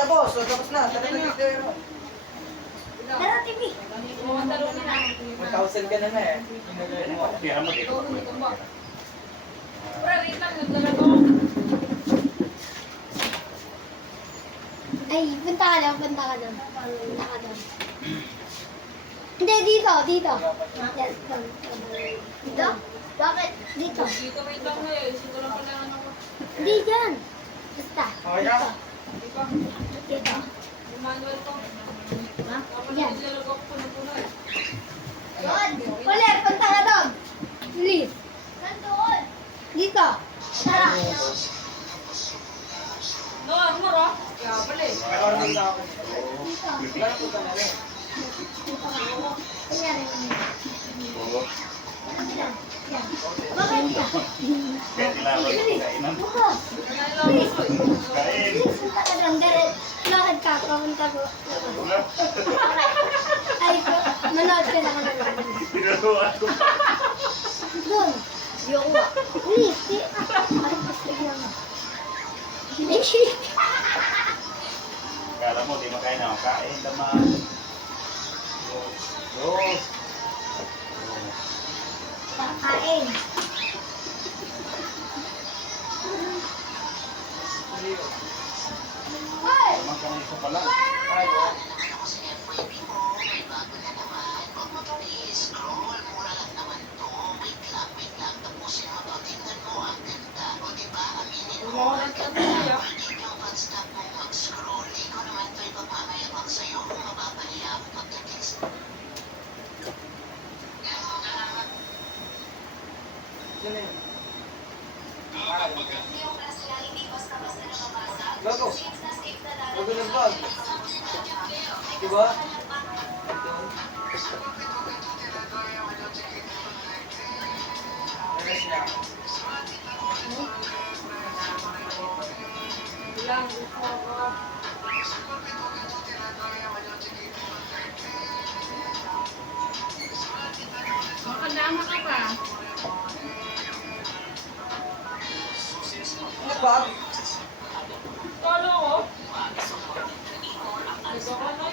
tapos. So, tapos na. Tara na dito. Tara, TV. 1,000 ka na na eh. Pira mo dito. Ay, punta ka lang, punta ka lang. Punta ka lang. Hindi, dito, dito. Yes, dito? Bakit? Dito. Dito may lang na eh. Dito lang kailangan ako. Hindi dyan. Basta. Okay ka? Dito. Dito. Manual ko. Ha? Tapos Yan. nilalagay ko puno-puno eh. Doon. Ulit, punta ka doon. Please. Nandun. Dito. Tara. No, armor ah. Kaya pala eh. May order na ako. Dito. Wala po ka na rin. Dito ka. Kunyari. Oo. Yan. Yan. Bakit ka? Kaya nilawag ko kainan. Bukas. Please. Kain. Please, punta ka doon. Direct. Lakad ka. Pamunta ko. Ay, manood ka na kami. Pinaluan ko. Doon. Yung nga. Please. Ay, gusto niya nga. Kala mo, di makain ako. Kain naman. Dos. Kakain. Hoy! Naman ka ng isa pala. Umawalan ka na siya. Sino yun? Gago. Gago ng bag. Diba? Doon. Rest na. Bilang gusto ko. Makadama ka pa. Ano bag? Kalo ko. Ito ka na.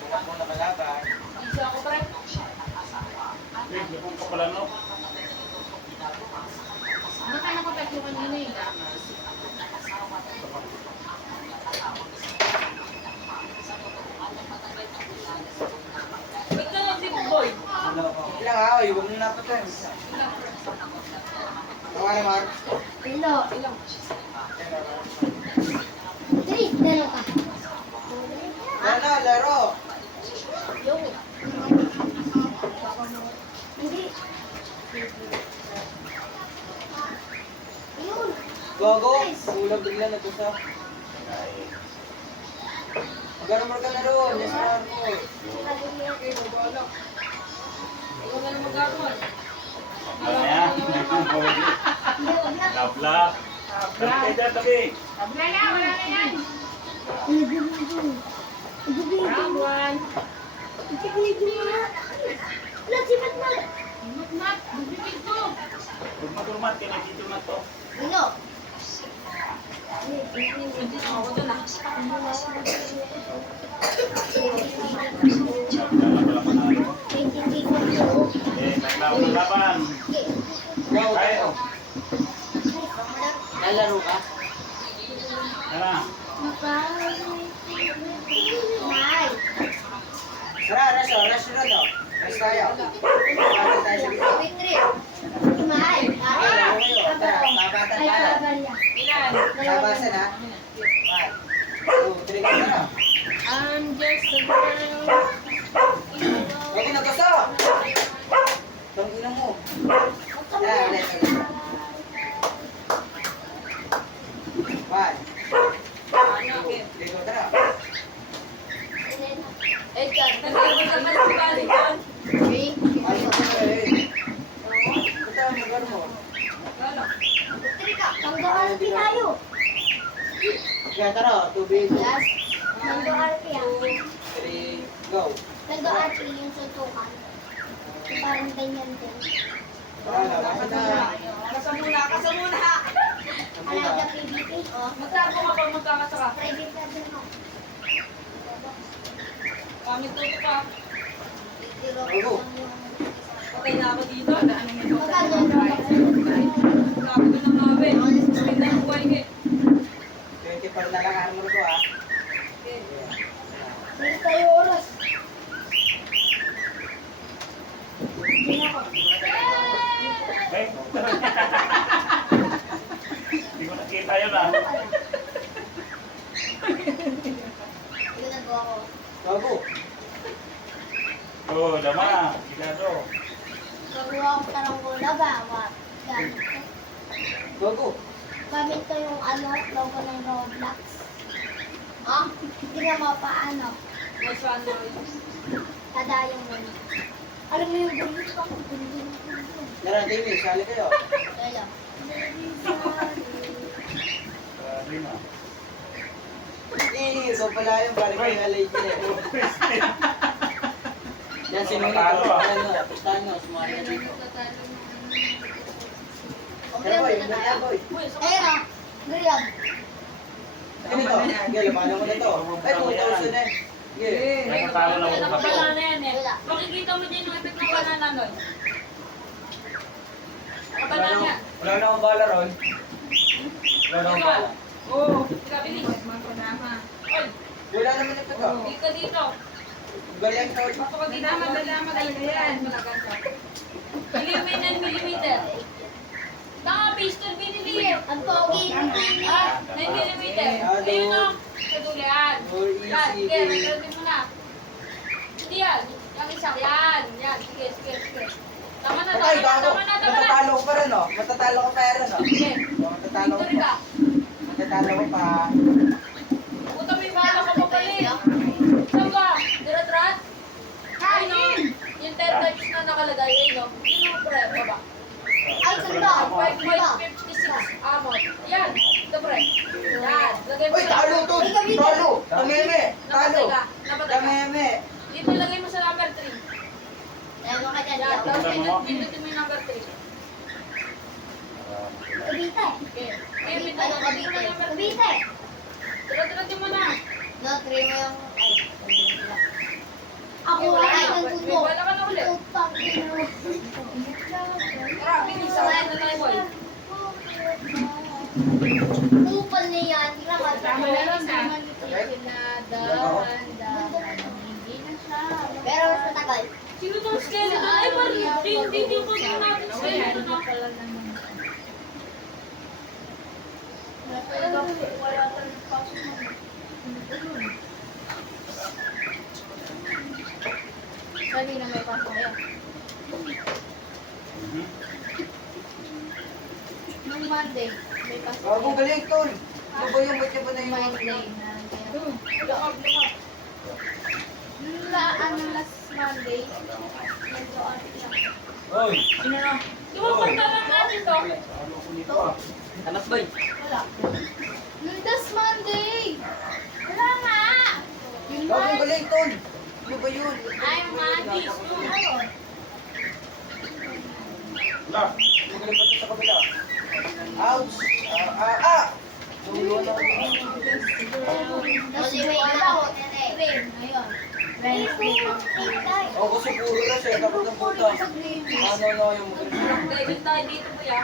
Bukas mo nakalaban. Isa ako pre. Wait, lupong ka pala, no? Nakana ko tayo kanina eh. Ba't na lang si Boy? Ilang ako, huwag mo napatay. Tawarin, Mark. Hello. Ilang? Dali, dalo ka. Laro, laro. Yung. Hindi. Yun. Gogo, ulam bigla na to sa. Mag-armor ka na ron, yes, Marco. Okay, babalak. Ikaw na lang mag-armor. Ano yan? Lablak. Tabi kayo tabi. Wala na, wala na yan. Round one. Mat, bibigil ko. Turmat-turmat ka na dito na to. Ano? Ako to na. Dala pala panalo. Eh, naglaban ng laban. Go, Kayo. Lalaro ka? Tara. Tara, rest o, rest na to. Rest tayo. Rest tayo sa dito. Mahal. Laro kayo. Tara, babatan Ay, tayo. kabarya. Ilan? Labasan ha. 1, 2, 3, ka na. I'm just a girl. Huwag mo nagkasa. Tang ina mo. Tara, ulit, ulit. 1, Ano, okay. 2, 3, go, tara. Eh, God, nag-armor ka pa sa bali doon. Ay, okay. Basta mag-armor. Wala. Tanggaan tayo. Kaya tara, tubig. Yes. Tanggaan yan. 3, go. Tanggaan yung sutukan. Parang ganyan din. Tara, Kasa muna. Alam na PBP. Magtago ka pag magkakasa ka. Private na din ako. Pangit tuto ka. Bago. Patay na ako dito. Ano yung Magkano? Sabi ko ng mawe. Sabi na yung buhay ko. 20 pa na lang ang mo ko ah. Hindi tayo oras. Hindi na ako. Eh, hindi ko nakita yun ah. Hindi nagawa ko. Bago. Oo, dama. Sigado. Nagawa ko karanggola ba? Gamit ko. Bago. Gamit ko yung logo ng Roblox. Ah? Hindi na mapaano. Mas ano. Tadayong mo. Alam mo yung bulit ko? Naran, David, sali kayo. Kaya. Grabe na. So pala yung pare kayo alay din eh. Yan sinunod Matalo, ko. ah. Ano, Pistano, sumali ka dito. Pero boy, muna boy. Ayun o. Griyam. Ano to? Gala, paano mo na to? Ay, 2,000 eh. Yeah. May natalo na ako. Nakabanana yan eh. Wala. Makikita mo din yung effect ng banana nun. Nakabanana. Wala na akong bala, Ron. Wala na akong bala. Oo. Grabe ni. Oy, Wala naman na pito. dito. Galing to. Madama talaga yan. Millimeter. Tama, pistol binili eh. Ang pogi ng TV. 9 millimeter. Ayun o. Kadulian. Yan, sige, nagkaroon mo na. Hindi yan. Yung isa, yan. Sige. Tama na. Patay, gago. Matatalo ko pa rin, oh. Matatalo ko pa rin, oh. Sige. Matatalo ko Victory pa. ka. Matatalo ko pa. Puta, may bala ka pa pala eh. Saan ka? Dirat-rat? Ayun o. Yung 10 times na nakalagay. Ayun o. Yun o, pre. Baba. Ay, ganda. 5.56 ammo. Yan. Ito, pre. Yan. Lagay mo Uy, sa- talo to! Talo! Tameme! Napatay Talo! ka. Napatay ka. Tameme! Dito lagay mo sa number 3. Ayaw mo ka dyan. Yan. Ayaw. Tapos pindutin mo yung number 3. Kabite. Okay. Kabite. Ayun, Ano pindutin mo kabite? yung number 3. Kabite. Dirat-ratin mo na. No, 3 mo yung... Ay. Ako ay ng May tunog. bala ka na ulit. Utang ino. Tara, bilis. Sakay na tayo, boy. Tupal niya yan. Meron na. Pero sa tagal. Sino tong skeleton? Ay, parang hindi ko din natin skeleton na. Wala tayong pasok na. Sabi na may pasok yan. Mhm. Nung Monday, may pasok Bago galing to! Ano ba yung ba't ba na yung Monday na. Lock up. Last Monday, nag-on siya. Oy! Sino na? Di ba punta lang natin to? Ano ko nito ah? Anak boy! Wala. Last Monday! Wala nga! Yung Bago galing to! Ano ba yun? Ay, Monday. Wala. Magaling pa to sa kabila. Ouch! Tulo na ako. Kasi wait lang. Ngayon. Ako siguro na siya, dapat ng puta. Ano na yung magaling. Diving tayo dito, kuya.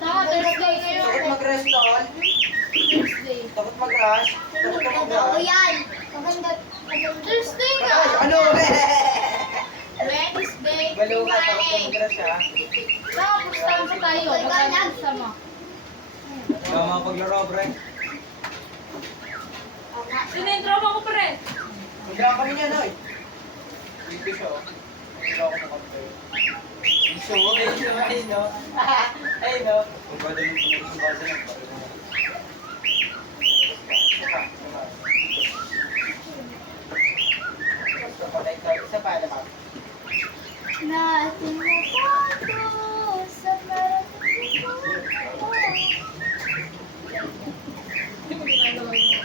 Takot mag-rest tol. Thursday. Takot mag-rush. Takot ka Oo mag-rush. yan. Maganda. Thursday nga! Ay, ano? Wednesday. Balo ka, takot ka mag-rush ha. Pustahan pa tayo. Magkakasama. Ikaw mga paglaro, bre. Sino yung tropa ko pa rin? Magdala kami niya, Noy. Dito siya, oh. Magdala ako ng kape. Iso, ay, no. Ay, no. Magbada ng magbada ng Isa pa, alam ako. Natin na tayo sa parating ko. Hindi mo ginagawa yun.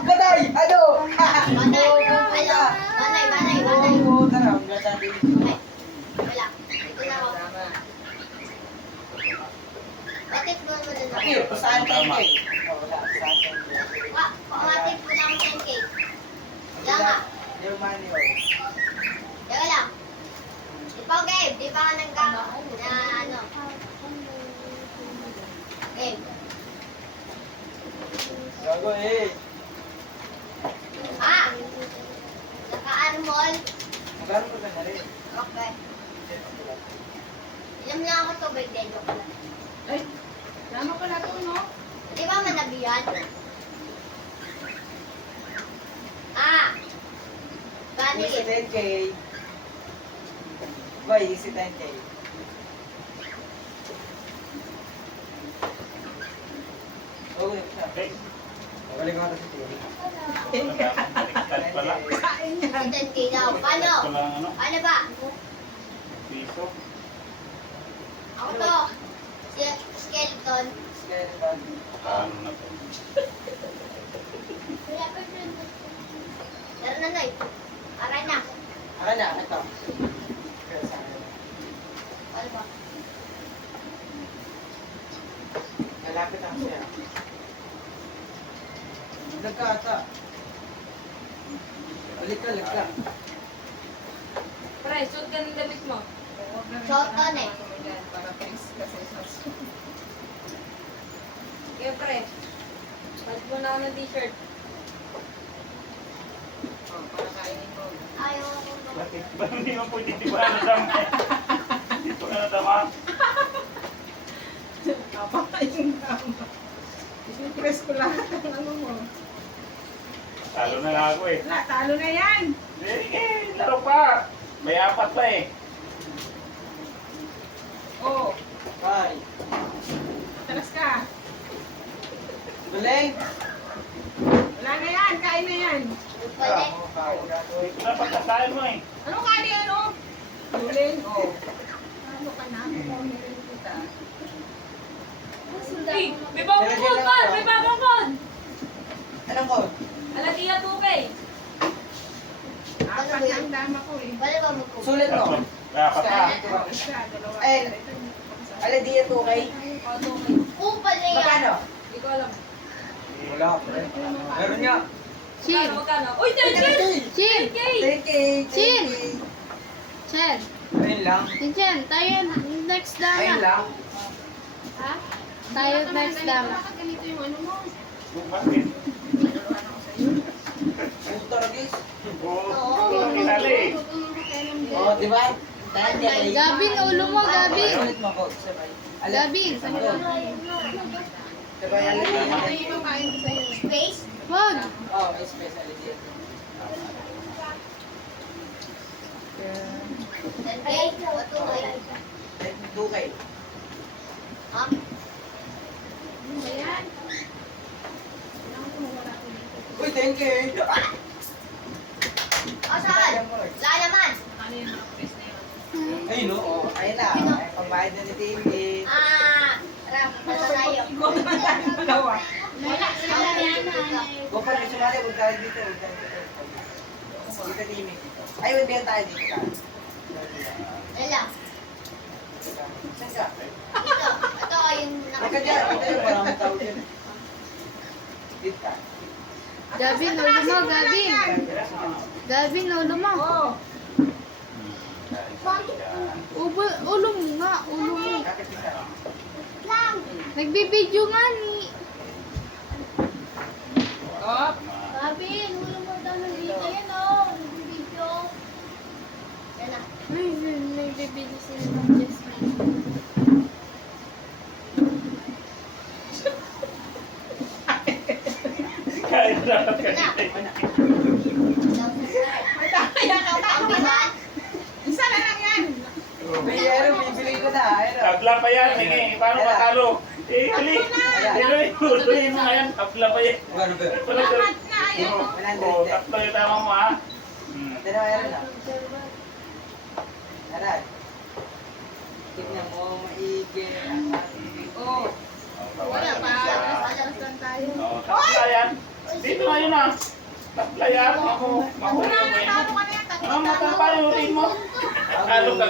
Batay! Ano? Ano? saan 10K? Tama. Wala, saan 10K? Pangatin po namin 10K. Yan nga. Yung money, oh. Teka lang. Di pa game. Di pa ka nang na ano. Game. Gago eh. Ah! Naka-armol. Magkano mo na rin? Okay. Ilam lang ako tubig din. Joke lang. Ay, lama pala ito, no? Di ba manabihan? Ah! Bani. Easy 10K. Boy, easy 10K. Okay, siya. Okay. Balik ako sa TV. Baliktad pala. 10K daw. Paano? Baliktad pala ang ano, Paano ba? piso. Ako to. Si skeleton. Skeleton. Paano na to? Tara na, Noy. Aray na. Akin na, ito. Pero sa akin. Ano ba? Lalapit ako siya. Lagka ata. Balik ka. Pre, suot ka ng damit mo. Short on eh. Para face kasi sa Kaya pre, palit mo na ako ng t-shirt. Para kainin mo. Ayaw ako. Bakit ba hindi mo pwede di ba nadama? Hindi ko na nadama. Kapakain tama. Ipipress ko lahat ng ano mo. Talo na lang ako eh. Wala, talo na yan. Eh, laro pa. May apat pa eh. Oh, Bye. talas ka. Galing. Wala na yan, kain na yan. Pwede. Ito na pagkasain mo eh. Ano ka di ano? Tuling, oh. Ano ka na? Meron kita. Hey, may bagong code man! May bagong code! Anong code? Alatiya 2K. Apat na ang dama ko eh. Wala ba mo po? Sulit mo. Apat pa. Isa, dalawa. Ay, Aladia 2K. O, 2K. Upal na yan. Magkano? Hindi ko alam. Wala. Meron nga. Magkano, magkano? Uy, 10K! Chin! 10K! 10K. Chin. Chen! Ayun lang. Chen, tayo next Ayun lang. Ha? Tayo next dama. Bakit ganito yung ano mo? Bakit? Puto ragis. Oo, kinali eh. Oo, di ba? Gabing, ulo mo, Gabing. Sulit mo ko. Sabay. Gabing. Sabay, Aladia. Ano yung kain ko sa'yo? Space? Wag. Oo, may space Aladia. 10K? O 2K? 2K. Ha? Ayan. Uy, 10K. O saan? Wala naman. Ano yung press na yun? Ayun no. Oh, ayun na. Ay, pambayad na ni TV. Ah, Ram, basta tayo. Ikaw naman tayo dalawa. Wala yan. Gopal, may sumali. Huwag tayo dito. Dito, TV. Ay, wait, biyan tayo dito. Wala. Saan ka? Ito. Ito yung Huwag ka dyan. Ito yung maraming tao dyan. Dito ka. Gabing, ulo mo, Gabing. Gabing, ulo mo. Oh, Ulo mo nga, ulo mo. Kapit ka. Nagbibideo nga ni. oh. Gabing, ulo mo daw nandito. Ayan o, nagbibideo. Yan na. Nagbibideo sila ng Jasmine. Kaya dapat ka Yan na. dito. May kaya ka Ang bihan. Isa na lang yan. May ano, bibili ko na. Ayun o. Tabla pa yan. Sige, paano matalo? Eh, hali. Tuloy mo ngayon. Tabla pa yan. Magkano ba? Wala ka. Lahat na yan. Oo, tatlo yung tama mo ha. Dalawa yan na. Aray. Tignan mo, maigi. Oh, Wala pa. alas lang tayo. Oo, tatla yan. Dito ngayon ah. Tatla yan. Ako, mahuli mo yan. Talo ka na yan. Ano, matapa yung utin mo. Talo ka.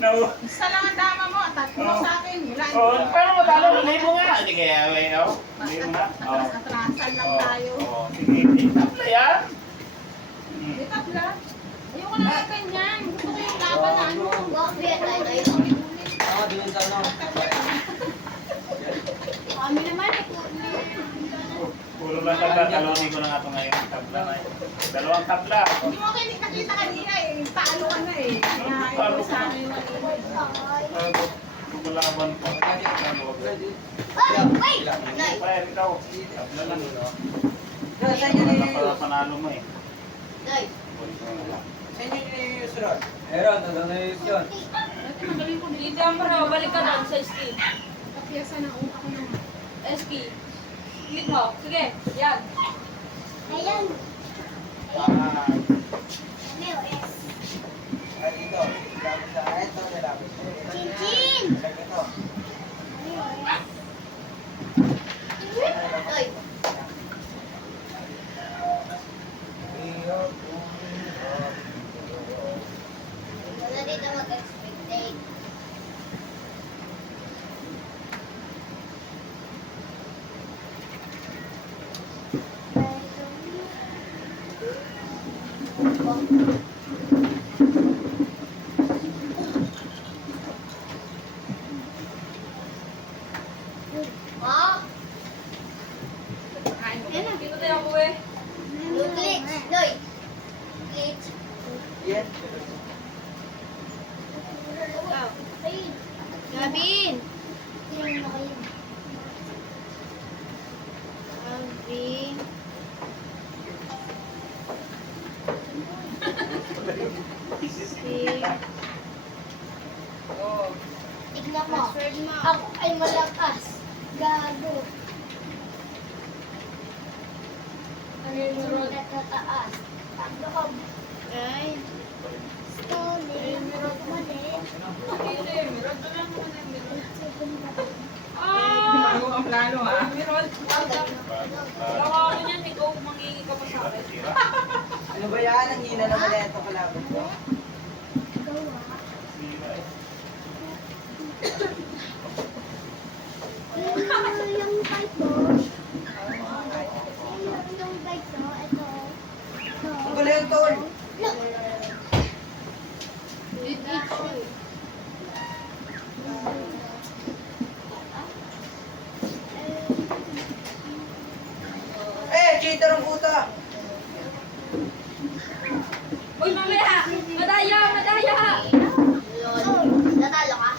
No. Isa lang ang dama mo. tatlo sa akin. Wala. Oh, paano matalo? Libo nga. Sige, away, oh. Libo nga. Oh. Atrasan lang Oh, tayo. oh. Sige, tatlo yan. Di tatla. Ayoko na ng ganyan. Gusto ko yung laban na ano. Bakit tayo? Ako din sa ano. Kami naman. Puro lang tabla. Talunin ko na nga ito ngayon. Tabla na yun. Dalawang tabla. Hindi mo kayo nakita kanina eh. Talo ka na eh. Kaya ito sa akin. Kulaban ko. Ay! Wait! Nay! Pare, ikaw. Tabla lang. Sa inyo na Para panalo mo eh. Nay! Sa inyo yung sunod. Meron, nagangayos yun. Dito ang bro, balik ka doon sa ski. Kapiyasa na ako naman. Ski. Click mo. Sige, yan. Ayan! Ah, MLS! dito. Lapit sa ito, nilapit. Chinchin! Ito. Ay! Wala dito mag-expectate. Ma! Dito tayo ako eh. Yung glitch! Noy! Glitch! Yes. Ayun! Gabin! Tingnan mo kayo. Gabin! Tignan mo. Ako ay malakas. Gago. Sunod at tataas. Pagdob. Ay. Stolen. Mali. Ah! Bago ang plano ha. Meron. Tawa ko niyan, ikaw mangingi ka pa sa akin. Ano ba yan? Ang hina naman na ito kalaban ko. Yung bike ko. Yung bike ko. Ito. Ang gulo yung tol. Look. Cheater ang puta. Uy, mamaya! Madaya! Madaya! Natalo ka?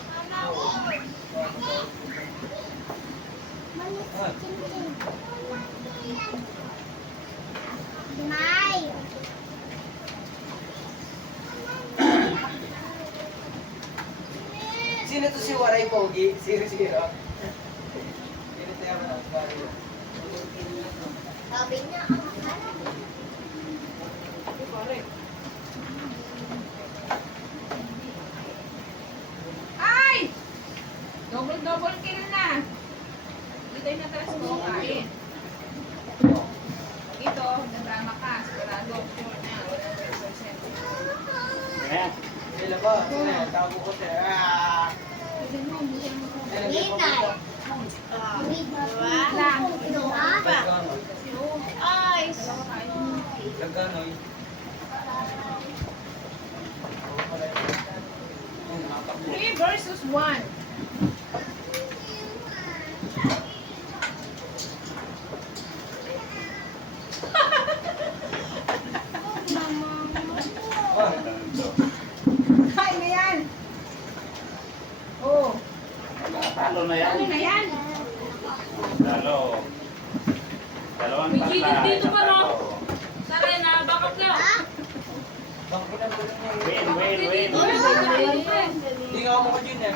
Nay! Sino to si Waray Pogi? Sino? Sino tayo ba? Sabi niya, ang harap. Ay! Double kill na. Dito yung natras ko kain. Ito, nadama ka. Sigurado. Sure na. 100%. Ayan. Sila ba? Tabo ko siya. Ninay. Wala. Ito ha? Ay. Laganoy. 3 versus 1. Ay, na yan. Oh, Talo na yan. ano na yan? Talo. Dalawang May tabla. chicken dito isang pa, no? talo. Sarena, backup lang. Bang pinagulong niya. Win, win, win. Hindi nga ako dyan eh.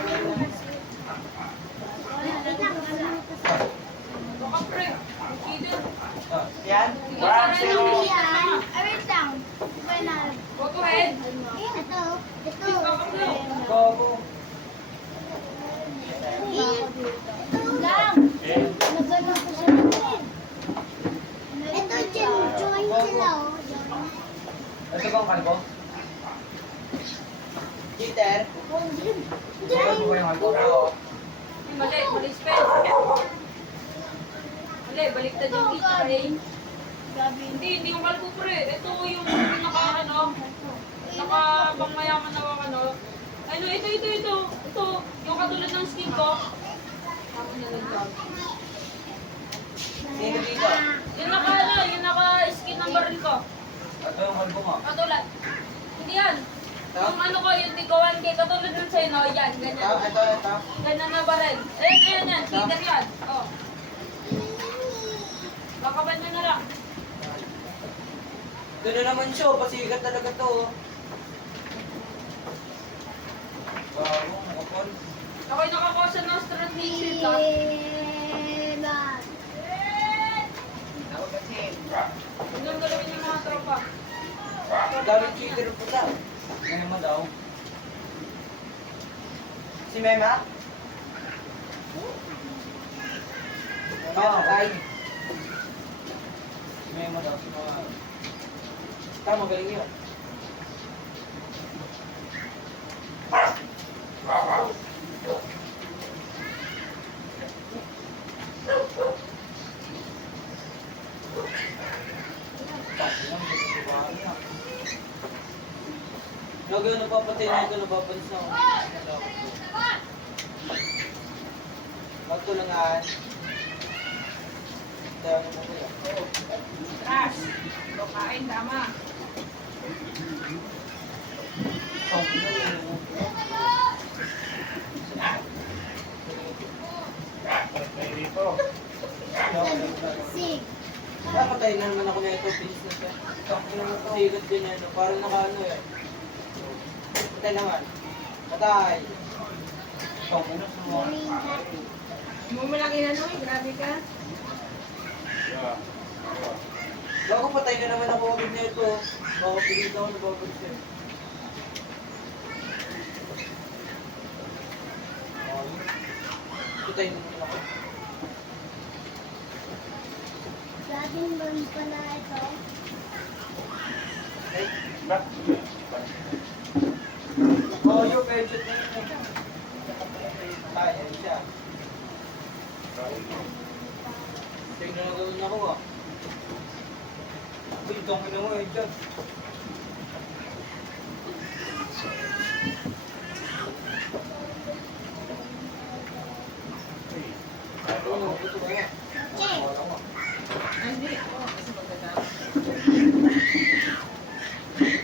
Backup pre. Chicken. Yan. One, zero. Wait lang. Go to head. Ito. Ito. Backup lang. Gogo. Ito lang. Okay. Nagano ko siya natin. Ito, join sila oh. Ito bang kalbo? Cheater. Dyan. Mali spell. Mali, baliktad yung E-tray. Hindi yung kalbo pre. Ito yung naka pangmayaman na ano, ito. Ito, yung katulad ng skin ko. Ako na lang job. Sino dito? Yung naka-skin ng baril ko. Ito yung kalbo mo. Katulad. Hindi yan. Yung ano ko, yung tigawan kay katulad ng sa'yo, no? Yan, ganyan. Ito. Ganyan na baril. Ayan. Cheater yan. Oh. Bakaban nyo na lang. Ito na naman siya, pasikat talaga to. Bago, nakapon. Ako'y nakakosa ng strategic ha. Tawag kasi. Yung galawin yung mga tropa. Daming cheater po sa. Mema daw. Si Mema? Oo, ay. Si Mema daw. Si Mema. Tama, galing yun. Lagi na napapatay na ito, napapansin ako. Magtulangan. Tayo na mo yan. Trash. Kain, tama. Ay, dito. Sig. Napatay na naman ako na ito, bilis na siya. Tapos naman pasigat din yan, parang nakaano eh. Patay naman. Patay. Mo mo lang inano eh, grabe ka. Yeah. Bago patay na naman ako agad na ito. Baka pilit ako nababansin. Patay na naman ako. Laging bang pala ito? Ay, Ba't? oh, yung medyo na yun. Ay, ayun siya. Tingnan na gawin ako ah. Uy, dami na mo eh dyan. Ano, ito ba yan? Check. Wala ko. Hindi. Oh, kasi magkatapos.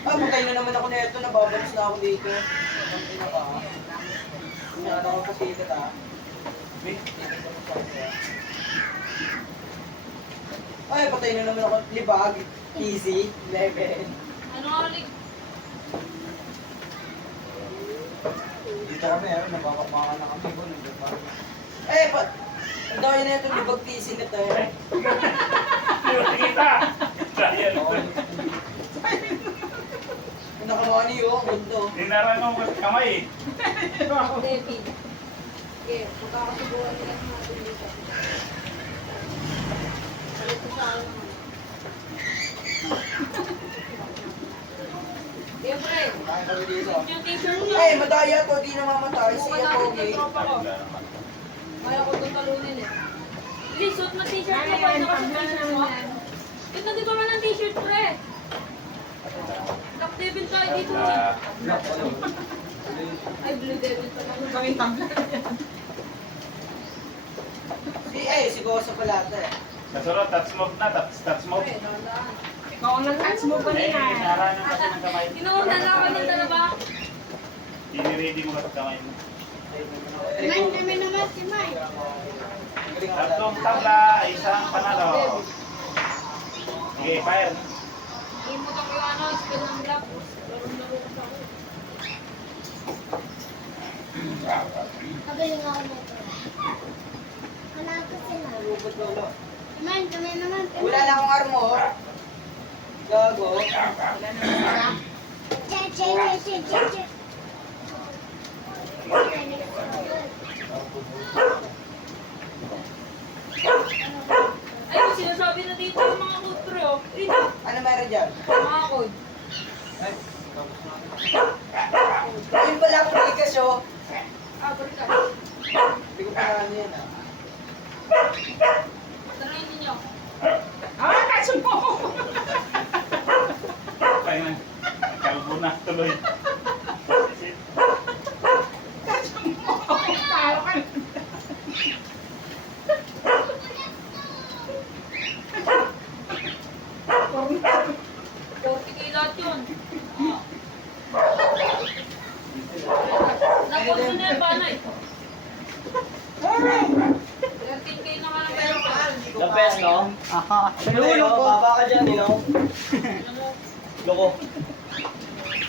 Patay na naman ako na ito. Nababalis na ako dito. Ang pinaka. Pinaka ako kasi ito ah. Ay, patay na naman ako. Libag. Easy. Level. Ano ulit? Dito kami, nabakakmaka na kami. Eh, ang dami na itong libag PC na tayo. Hindi mo nakita. Dahil ito. Nakamani yun, ang gundo. Dinaranong ko sa kamay eh. David. Okay, magkakasubuan nila ng mga dito. Balik ko sa akin naman. Siyempre, Kaya kami dito. yung t-shirt mo. Eh, madaya to, di namamatay. Buka Siya natin pogi. ng tropa ko. Kaya ko itong talunin eh. Please, suot mo t-shirt mo. Paano ka sa t-shirt mo? Ito, di ba man ang t-shirt, pre? Black Devil tayo dito. Ay, Blue Devil pala. Kaming tumbler. Si Gosa pala ito eh. Kasunod, touch smoke na. Touch smoke. Pre, dahan-dahan. Ikaw ang nag-touch mo Eh, kanina. naranong kasi ng kamay. Kinuha na ako ng dalawa. Ini-ready mo kasi kamay mo. Man, kami naman si Mike. Tatlong tabla, isang panalo. Sige, fire. Imutak yung ano, spell ng black. Laro-laro ko sa ako. Kagaling ako nito. Wala ko sila. Lubot lolo. Man, kami naman. Wala na akong armor. Gago. Che. Ay, sinasabi na dito yung mga code pre, oh. Dito, Ano meron dyan? mga code. Ay, ayun pala, yan ah. Tarayin ninyo. Ah, kaso mo! Kaya na. Kalbo na tuloy. Kaso mo! Talo ka na. 40K lahat yun. Napon mo na yan, Banay. 13K na nga ng pera ko. Lapes, no? Aha. Lulo ko. Baba ka dyan, you know? Ano mo? Loko.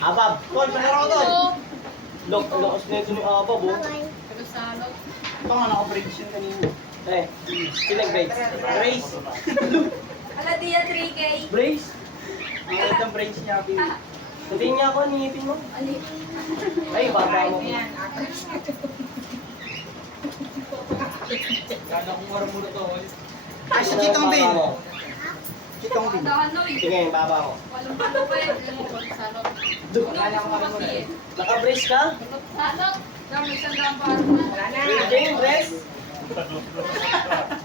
Abab. Tol, panero ko, Tol. Ito. Lokos na ito ni Abab, oh. Bye-bye. Taga-salog. Ito nga, naka-braids yun kanina. Eh, sino braids? Brace. Ala, diya 3K. Brace? Ang ganda ng braids niya, Abi. Hindi niya ako, ningipin mo. Ali. Ay, baba mo. Yan, atras. Sana kung marang muna to. Ay, si Chitong Bin. Chitong Bin. Dahan na eh. Sige, baba ko. Walang palo pa eh. Alam mo, salog. Duh, Ano mo kasi eh. naka-brace ka? Salog. Dami isang daan pa. Ano Wala na. Jane, brace?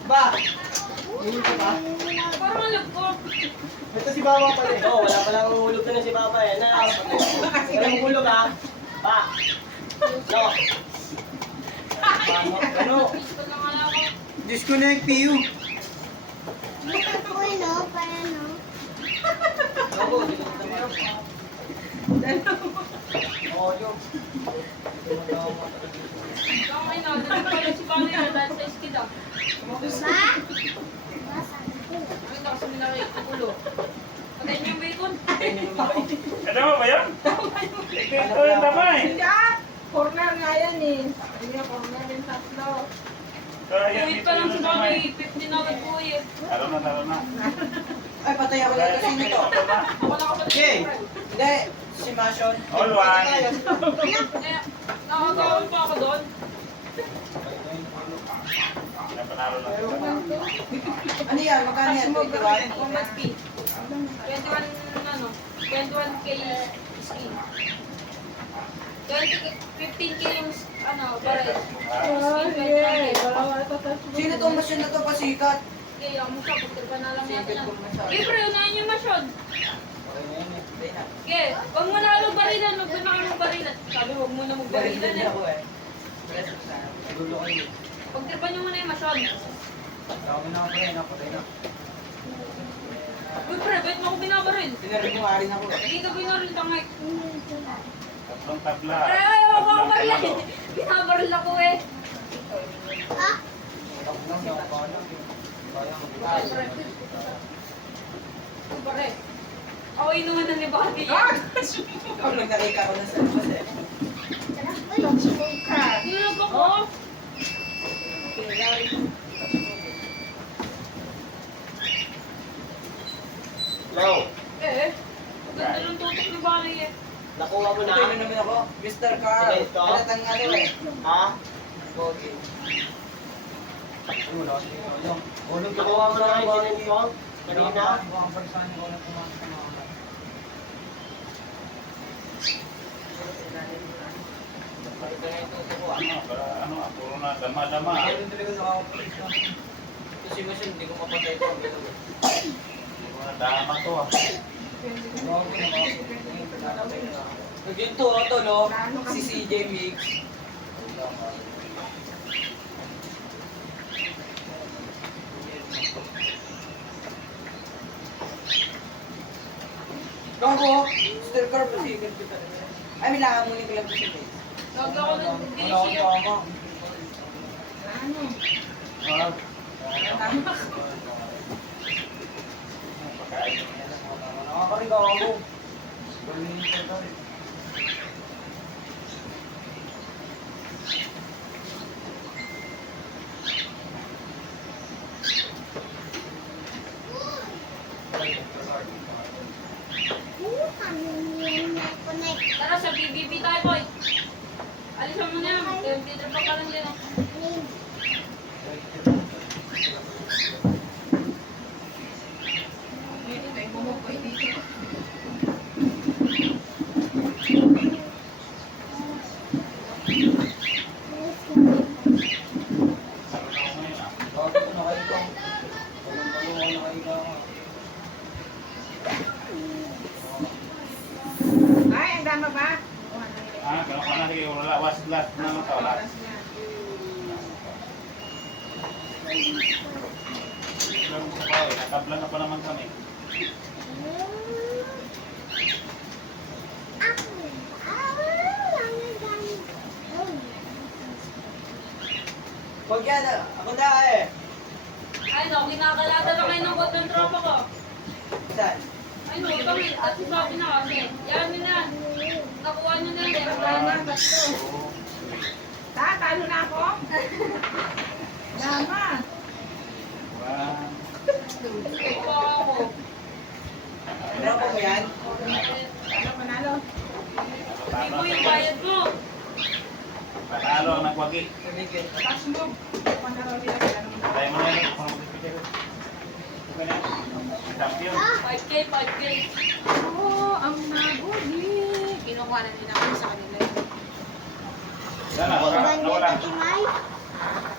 Ba? Parang malagpog. Ito si Baba pala eh. Oo, wala palang hulog ka na si Baba eh. Na, walang hulog ha. Pa. No. Ano? Pistol lang ala ko. Disconnect PU. Uy, no? Paano? Ako, dito naman. Oo, yun. Ang ina, dali pala si Bani na dahil sa skid ah. Ba? Ang ina kasi minari ang ulo. Patayin niyo yung bacon. Ano ba yun? Ito yung damay. Hindi ah! Corner nga yan eh. Sabi niya, corner yung tatlo. Uwit pa lang si Bani, 15 na agad po eh. Talo na. Ay, patay ako lang kasi nito. Ako na kapatid. Okay. Hindi, si Mashon. All one. Eh, nakagawin pa ako doon. Napanalo lang sila. Ano yan? Magkano yan? 21? Format P. 21 ano, 21K skin. 15K yung ano, baril. Oh, yeah. Wala wala tatas mo. Sino itong Mashon na to pasikat? Kaya mo siya, pagkirba na lang natin Sige, yan. kung masyado. Eh, pre, unahin yung masyon. Okay na yun eh. Hindi na. Okay, huwag mo na barilan, huwag mo na barilan. Sabi, huwag mo na magbarilan Barilan eh. ako eh. Nagulo ko yun. Pagkirba niyo muna yung masyon. Sabi na ako eh, napatay na. Uy, pre, ba't mo ako binabaril? Tinarin ko nga rin ako eh. Hindi ka binaril, tangay. Tatlong tabla. Pre, ayaw ako barilan. Binabaril ako eh. Ah? Tapos lang, hindi ako pa alam. Uy, pre. Uy, pre. Ako inuman na ni Bobby. Ako lang nakita ko na sa labas eh. Sino ba ko? Now, Eh, ganda ng tutok ni Bobby eh. nakuha mo na. Ito naman ako. Mr. Carl. Sige, ito. Palatang nga daw eh. Ha? Okay. Wala, sige. Yung ulog ko. Nakuha mo na yung sinend ko? Kanina? Mukhang pagsahan ko na pumasok sa mga bata. Balik na ito ko. Puro na dama-dama. Ako rin talaga nakakapalit na. Ito si Masin, hindi ko mapatay ito. Puro na dama to ah. Yung to, no? Si CJ Mix. Gago, Mr. Carl, pasigan ko talaga. Ay, may lakamunin ko lang po si Mix. Lagi ako ng Wala akong DC. tama. Ano? Ah, Tama. Pagkain. nakakarigaw ako. Galing ko tayo. Connect. Tara, sa BBB tayo, boy. Alisan mo na yan. Dito pa lang din. Oh. Dito, tayo bumukoy dito. Kasama ba? Ah, kalau ko na sige, wala was last na lang to. Last. Laro ko pa eh, natabla na pa naman kami. Huwag yan, ako na eh. Ay no, kinakalata na kayo ng bot ng tropa ko. Saan? Ay no, kami, at si Bobby na kasi. Yan nyo na. Nakuha nyo na yun. Tama, basto. Talo na ako? Tama. One. Nakuha ako. Ano po mo yan? Talo, manalo. Hindi mo yung bayad mo. Patalo ang nagwagi. Tumigil. Pass move. Panaro nila. Tayo mo na yun. Kung mag-picture ko. Okay na. Champion. 5K, 5K. Oo, ang naguli. Kinuha na nila ako sa kanila. Sana, wala. Iban Nawala. yan, Ate Mai.